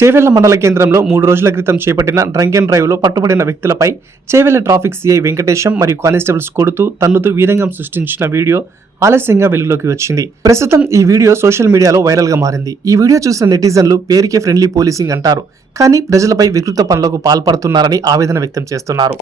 చేవెళ్ల మండల కేంద్రంలో 3 రోజుల క్రితం చేపట్టిన డ్రంక్ అండ్ డ్రైవ్ లో పట్టుబడిన వ్యక్తులపై చేవెళ్ల ట్రాఫిక్ సిఐ వెంకటేశం మరియు కానిస్టేబుల్స్ కొడుతూ తన్నుతూ వీరంగం సృష్టించిన వీడియో ఆలస్యంగా వెలుగులోకి వచ్చింది. ప్రస్తుతం ఈ వీడియో సోషల్ మీడియాలో వైరల్ గా మారింది. ఈ వీడియో చూసిన నెటిజన్లు పేరుకే ఫ్రెండ్లీ పోలీసింగ్ అంటారు, కానీ ప్రజలపై వికృత పనులకు పాల్పడుతున్నారని ఆవేదన వ్యక్తం చేస్తున్నారు.